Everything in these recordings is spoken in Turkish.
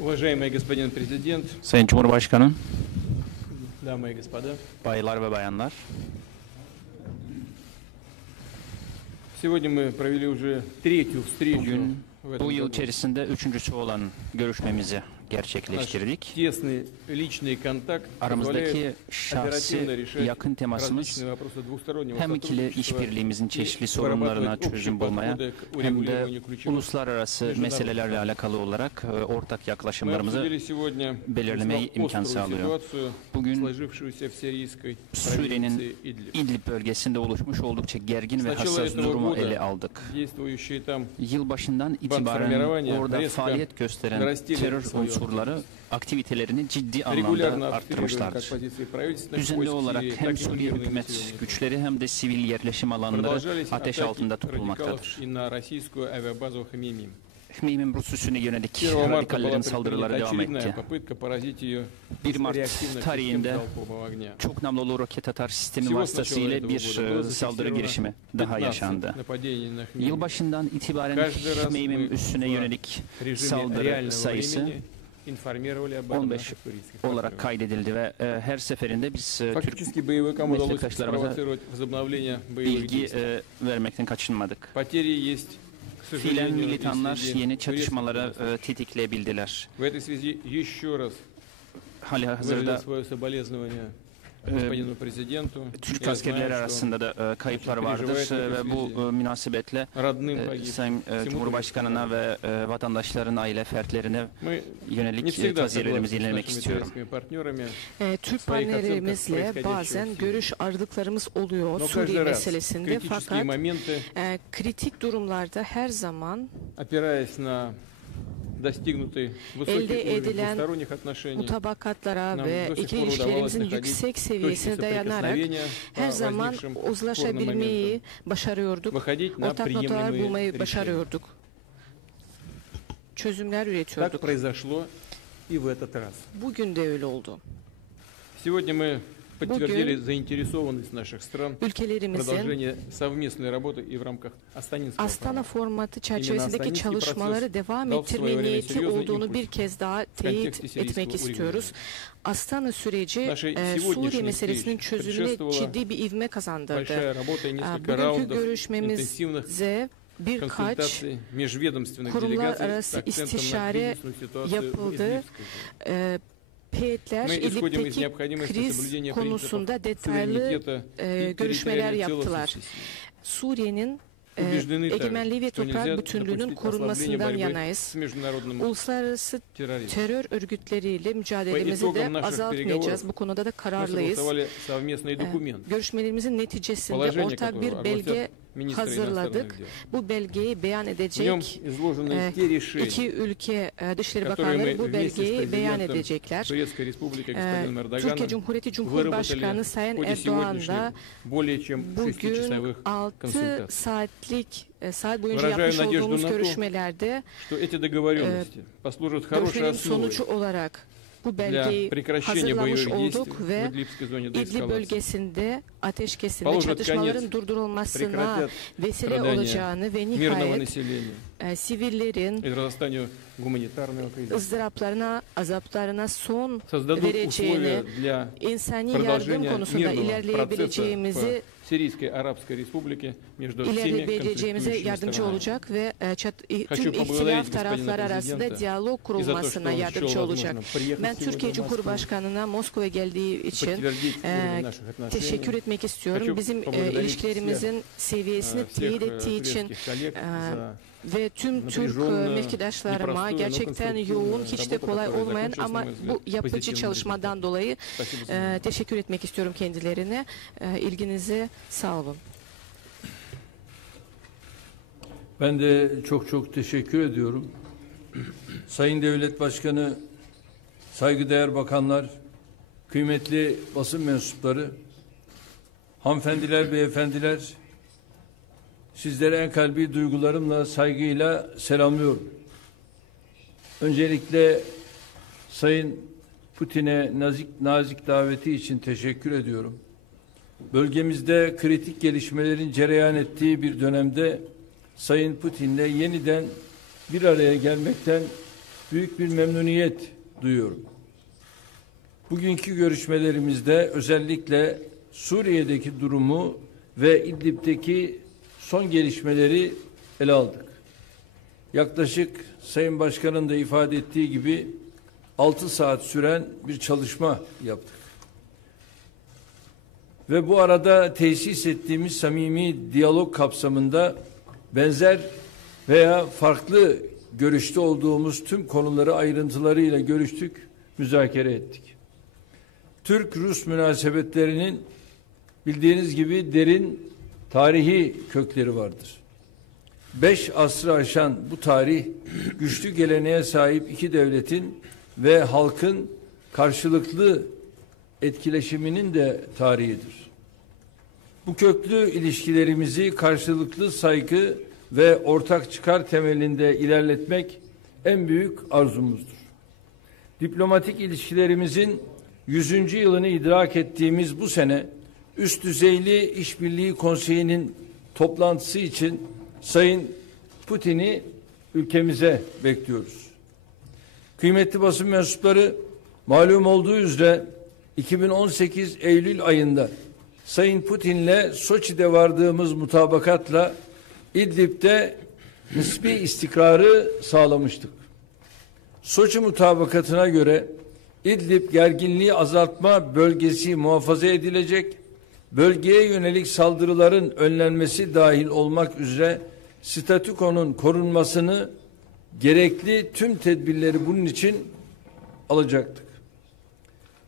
Уважаемый господин президент, Sayın Cumhurbaşkanım, дамы и господа, baylar ve bayanlar, сегодня мы провели уже третью встречу bugün в bu этом yıl году. içerisinde üçüncüsü olan görüşmemizi Наш gerçekleştirdik. тесный личный контакт позволяет Aramızdaki оперативно şahsi решать yakın temasımız различные вопросы двустороннего hem ikili сотрудничества işbirliğimizin и çeşitli sorunlarına вырабатывать общие çözüm bulmaya подходы к hem de урегулированию ключевых uluslararası международных meselelerle проблем. alakalı olarak ortak Мы yaklaşımlarımızı обсудили сегодня belirlemeye весьма imkan острую sağlıyor. ситуацию, Bugün сложившуюся в сирийской Suriye'nin провинции Идлиб. İdlib bölgesinde oluşmuş oldukça gergin ve С начала hassas этого durumu года ele aldık. действующие там Yılbaşından Bandformirowanya itibaren orada резко faaliyet gösteren narastili terör свое unsurları aktivitelerini ciddi регулярно anlamda обстреливали как arttırmışlardır. позиции правительственных Düzenli войск olarak Сирии, hem так и Suriye мирные hükümet населенные пункты. güçleri hem de sivil yerleşim alanları Продолжались ateş атаки altında радикалов tutulmaktadır. и на российскую авиабазу Хамимим. Hmeymin Rus üssüne yönelik 1 Mart'ta radikallerin была saldırıları предпринята devam очередная etti. попытка поразить ее 1 из Mart реактивных систем tarihinde залпового огня. çok namlulu roket atar sistemi Всего с начала vasıtasıyla этого bir года было saldırı зафиксировано girişimi daha 15 yaşandı. нападений на Хмеймим. Yılbaşından itibaren Каждый раз Hmeymin мы üssüne в yönelik режиме saldırı реального sayısı времени информировали об этом 15 наших турецких olarak партнеров. kaydedildi ve her seferinde biz Türk Фактически боевикам удалось meslektaşlarımıza спровоцировать возобновление боевых bilgi действий. vermekten kaçınmadık. Потери есть, к Fiilen сожалению, и militanlar среди yeni турецких çatışmaları граждан. tetikleyebildiler. В этой связи еще раз Hali выразил hazırda свое соболезнование господину президенту. Türk Я askerleri знаю, что arasında da kayıplar vardır ve bu münasebetle родным погиб. Sayın Cumhurbaşkanı'na ve vatandaşların aile fertlerine Мы не yönelik всегда taziyelerimizi согласны с ilerlemek нашими istiyorum. турецкими партнерами. Türk Своих partnerlerimizle ocenkach bazen происходящего в görüş ayrılıklarımız oluyor Но Suriye каждый раз в meselesinde, критические fakat моменты, kritik durumlarda her zaman опираясь на достигнутый высокий elde уровень edilen двусторонних отношений, mutabakatlara нам ve до сих ikili pор удавалось ilişkilerimizin находить yüksek точки seviyesine dayanarak соприкосновения по her zaman возникшим спорным uzlaşabilmeyi моментам, başarıyorduk. выходить на Ortak noktalar приемлемые bulmayı решения. başarıyorduk. Çözümler Так üretiyorduk. произошло и в этот раз. Bugün de öyle oldu. Сегодня мы подтвердили заинтересованность наших стран в Ülkelerimizin продолжении совместной работы и в рамках Астанинского Astana формата. formatı çerçevesindeki Astanинский çalışmaları proces devam dal ettirme своевременно niyeti серьезный olduğunu импульс bir kez daha контексте teyit сирийского etmek istiyoruz. Astana süreci Нашей Suriye сегодняшней meselesinin встрече çözümüne предшествовала ciddi bir ivme kazandırdı. большая работа и несколько Bugünkü раундов интенсивных görüşmemize birkaç консультаций межведомственных kurumlar делегаций с arası акцентом на istişare кризисную ситуацию в yapıldı. Идлибской зоне. Heyetler Мы исходим из İdlib'deki необходимости kriz соблюдения принципов konusunda detaylı суверенитета и görüşmeler территориальной yaptılar. целостности. Suriye'nin Убеждены egemenliği ve также, что toprak нельзя bütünlüğünün допустить korunmasından ослабления борьбы yanayız. с международным Uluslararası терроризмом. terör örgütleriyle mücadelemizi итогам de наших azaltmayacağız. переговоров Bu konuda da Мы kararlıyız. согласовали совместный документ, Görüşmelerimizin neticesinde положение ortak bir которого belge огласят министры иностранных hazırladık. дел. Bu belgeyi beyan В нем edecek изложены те решения, iki ülke Dışişleri которые Bakanları мы bu вместе с belgeyi beyan президентом edecekler. Турецкой Республики Ee, господином Türkiye Эрдоганом Cumhuriyeti выработали Cumhurbaşkanı в Sayın ходе Erdoğan сегодняшних da более чем bugün 6-часовых 6 консультаций. saat boyunca Выражаю yapmış надежду olduğumuz на то, görüşmelerde что эти договоренности послужат хорошей görüşmelerin основой sonucu olarak bu для belgeyi прекращения hazırlamış боевых действий olduk в ve Идлибской зоне İdlib деэскалации. bölgesinde ateşkesin ve Положат çatışmaların конец, durdurulmasına прекратят vesile страдания olacağını ve мирного nihayet населения sivillerin и разрастанию гуманитарного кризиса. ızdıraplarına, azaplarına son Создадут vereceğini, условия для insani yardım продолжения konusunda мирного процесса ilerleyebileceğimizi в Сирийской Арабской Республике между всеми ilerleyebileceğimize конфликтующими yardımcı сторонами. olacak ve tüm поблагодарить ihtilaf господина tarafları arasında президента diyalog И за то, что kurulmasına он yardımcı счел olacak. возможным приехать Ben сегодня Türkiye в Москву, Cumhurbaşkanı'na Moskova'ya geldiği için подтвердить уровень наших отношений. teşekkür etmek istiyorum. Хочу Bizim поблагодарить ilişkilerimizin seviyesini всех teyit ettiği için турецких коллег за ve tüm Türk напряженную, mevkidaşlarıma непростую, но gerçekten конструктивную yoğun, hiç de работу, kolay которая olmayan закончилась, ama на мой взгляд, bu yapıcı позитивным çalışmadan результатом. dolayı Спасибо за внимание. teşekkür etmek istiyorum kendilerine. İlginize sağ olun. Ben de çok teşekkür ediyorum. Sayın Devlet Başkanı, saygıdeğer bakanlar, kıymetli basın mensupları, hanımefendiler, beyefendiler, sizlere en kalbi duygularımla, saygıyla selamlıyorum. Öncelikle Sayın Putin'e nazik daveti için teşekkür ediyorum. Bölgemizde kritik gelişmelerin cereyan ettiği bir dönemde Sayın Putin'le yeniden bir araya gelmekten büyük bir memnuniyet duyuyorum. Bugünkü görüşmelerimizde özellikle Suriye'deki durumu ve İdlib'deki son gelişmeleri ele aldık. Yaklaşık Sayın Başkan'ın da ifade ettiği gibi 6 saat süren bir çalışma yaptık. Ve bu arada tesis ettiğimiz samimi diyalog kapsamında benzer veya farklı görüşte olduğumuz tüm konuları ayrıntılarıyla görüştük, müzakere ettik. Türk-Rus münasebetlerinin bildiğiniz gibi derin tarihi kökleri vardır. 5 asrı aşan bu tarih, güçlü geleneğe sahip iki devletin ve halkın karşılıklı etkileşiminin de tarihidir. Bu köklü ilişkilerimizi karşılıklı saygı ve ortak çıkar temelinde ilerletmek en büyük arzumuzdur. Diplomatik ilişkilerimizin 100. yılını idrak ettiğimiz bu sene üst düzeyli işbirliği konseyinin toplantısı için Sayın Putin'i ülkemize bekliyoruz. Kıymetli basın mensupları, malum olduğu üzere 2018 Eylül ayında Sayın Putin'le Soçi'de vardığımız mutabakatla İdlib'de nispi istikrarı sağlamıştık. Soçi mutabakatına göre İdlib gerginliği azaltma bölgesi muhafaza edilecek, bölgeye yönelik saldırıların önlenmesi dahil olmak üzere statükonun korunmasını gerekli tüm tedbirleri bunun için alacaktık.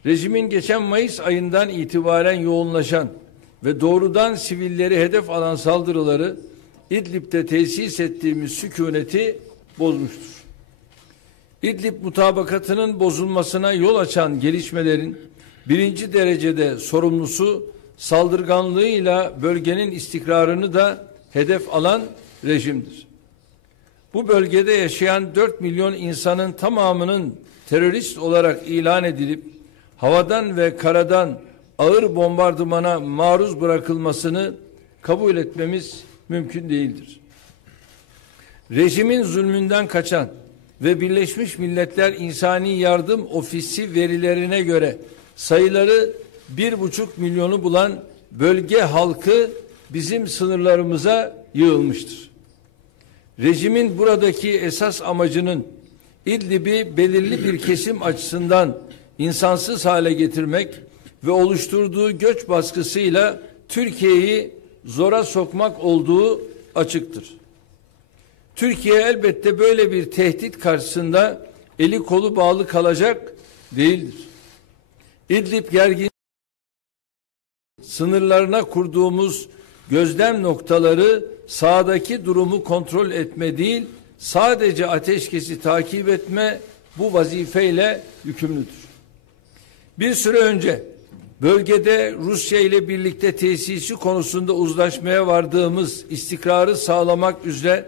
Rejimin geçen Mayıs ayından itibaren yoğunlaşan ve doğrudan sivilleri hedef alan saldırıları İdlib'de tesis ettiğimiz sükuneti bozmuştur. İdlib mutabakatının bozulmasına yol açan gelişmelerin birinci derecede sorumlusu saldırganlığıyla bölgenin istikrarını da hedef alan rejimdir. Bu bölgede yaşayan 4 milyon insanın tamamının terörist olarak ilan edilip havadan ve karadan ağır bombardımana maruz bırakılmasını kabul etmemiz mümkün değildir. Rejimin zulmünden kaçan ve Birleşmiş Milletler İnsani Yardım Ofisi verilerine göre sayıları 1,5 milyonu bulan bölge halkı bizim sınırlarımıza yığılmıştır. Rejimin buradaki esas amacının İdlib'i belirli bir kesim açısından insansız hale getirmek ve oluşturduğu göç baskısıyla Türkiye'yi zora sokmak olduğu açıktır. Türkiye elbette böyle bir tehdit karşısında eli kolu bağlı kalacak değildir. İdlib gergin sınırlarına kurduğumuz gözlem noktaları sahadaki durumu kontrol etme değil, sadece ateşkesi takip etme bu vazifeyle yükümlüdür. Bir süre önce bölgede Rusya ile birlikte tesisi konusunda uzlaşmaya vardığımız istikrarı sağlamak üzere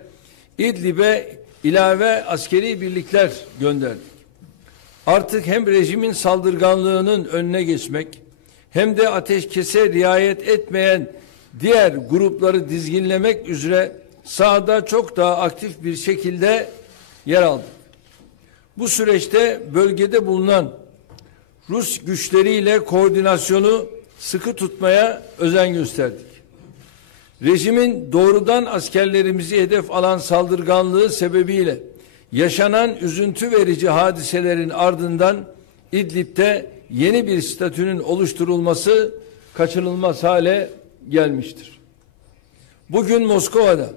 İdlib'e ilave askeri birlikler gönderdik. Artık hem rejimin saldırganlığının önüne geçmek hem de ateşkese riayet etmeyen diğer grupları dizginlemek üzere sahada çok daha aktif bir şekilde yer aldık. Bu süreçte bölgede bulunan Rus güçleriyle koordinasyonu sıkı tutmaya özen gösterdik. Rejimin doğrudan askerlerimizi hedef alan saldırganlığı sebebiyle yaşanan üzüntü verici hadiselerin ardından İdlib'de yeni bir statünün oluşturulması kaçınılmaz hale gelmiştir. Bugün Moskova'da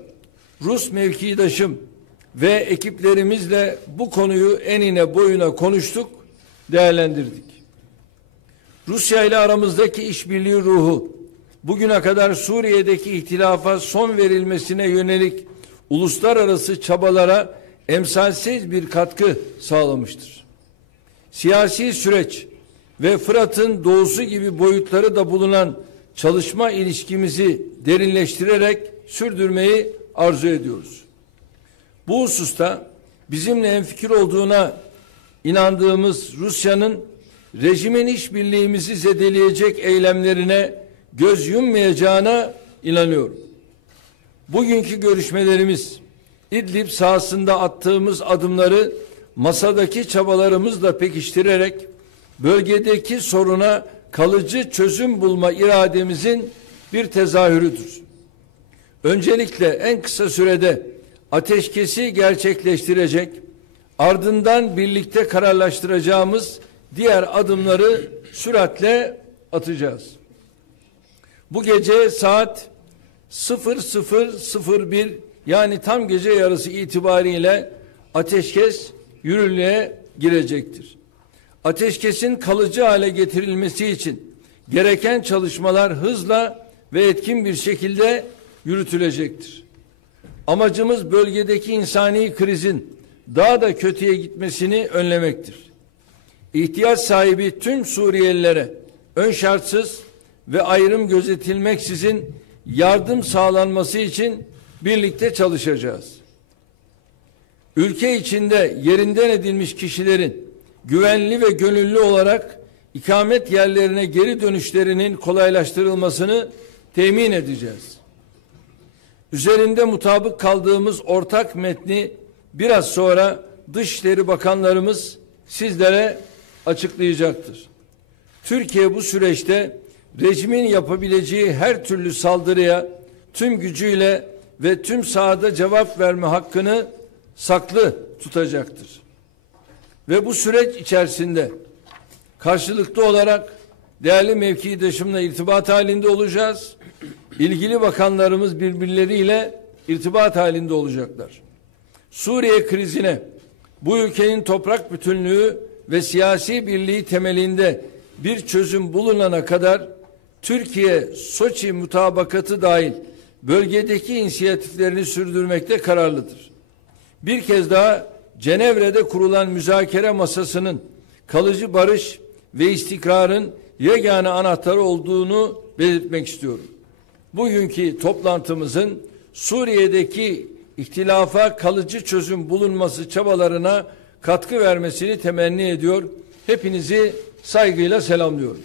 Rus mevkidaşım ve ekiplerimizle bu konuyu enine boyuna konuştuk, değerlendirdik. Rusya ile aramızdaki işbirliği ruhu bugüne kadar Suriye'deki ihtilafa son verilmesine yönelik uluslararası çabalara emsalsiz bir katkı sağlamıştır. Siyasi süreç ve Fırat'ın doğusu gibi boyutları da bulunan çalışma ilişkimizi derinleştirerek sürdürmeyi arzu ediyoruz. Bu hususta bizimle hemfikir olduğuna inandığımız Rusya'nın rejimin işbirliğimizi zedeleyecek eylemlerine göz yummayacağına inanıyorum. Bugünkü görüşmelerimiz İdlib sahasında attığımız adımları masadaki çabalarımızla pekiştirerek bölgedeki soruna kalıcı çözüm bulma irademizin bir tezahürüdür. Öncelikle en kısa sürede ateşkesi gerçekleştirecek, ardından birlikte kararlaştıracağımız diğer adımları süratle atacağız. Bu gece saat 00:01 yani tam gece yarısı itibariyle ateşkes yürürlüğe girecektir. Ateşkesin kalıcı hale getirilmesi için gereken çalışmalar hızla ve etkin bir şekilde yürütülecektir. Amacımız bölgedeki insani krizin daha da kötüye gitmesini önlemektir. İhtiyaç sahibi tüm Suriyelilere ön şartsız ve ayrım gözetilmeksizin yardım sağlanması için birlikte çalışacağız. Ülke içinde yerinden edilmiş kişilerin güvenli ve gönüllü olarak ikamet yerlerine geri dönüşlerinin kolaylaştırılmasını temin edeceğiz. Üzerinde mutabık kaldığımız ortak metni biraz sonra Dışişleri Bakanlarımız sizlere açıklayacaktır. Türkiye bu süreçte rejimin yapabileceği her türlü saldırıya tüm gücüyle ve tüm sahada cevap verme hakkını saklı tutacaktır. Ve bu süreç içerisinde karşılıklı olarak değerli mevkidaşımla irtibat halinde olacağız. İlgili bakanlarımız birbirleriyle irtibat halinde olacaklar. Suriye krizine bu ülkenin toprak bütünlüğü ve siyasi birliği temelinde bir çözüm bulunana kadar Türkiye Soçi mutabakatı dahil bölgedeki inisiyatiflerini sürdürmekte kararlıdır. Bir kez daha Cenevre'de kurulan müzakere masasının kalıcı barış ve istikrarın yegane anahtarı olduğunu belirtmek istiyorum. Bugünkü toplantımızın Suriye'deki ihtilafa kalıcı çözüm bulunması çabalarına katkı vermesini temenni ediyor. Hepinizi saygıyla selamlıyorum.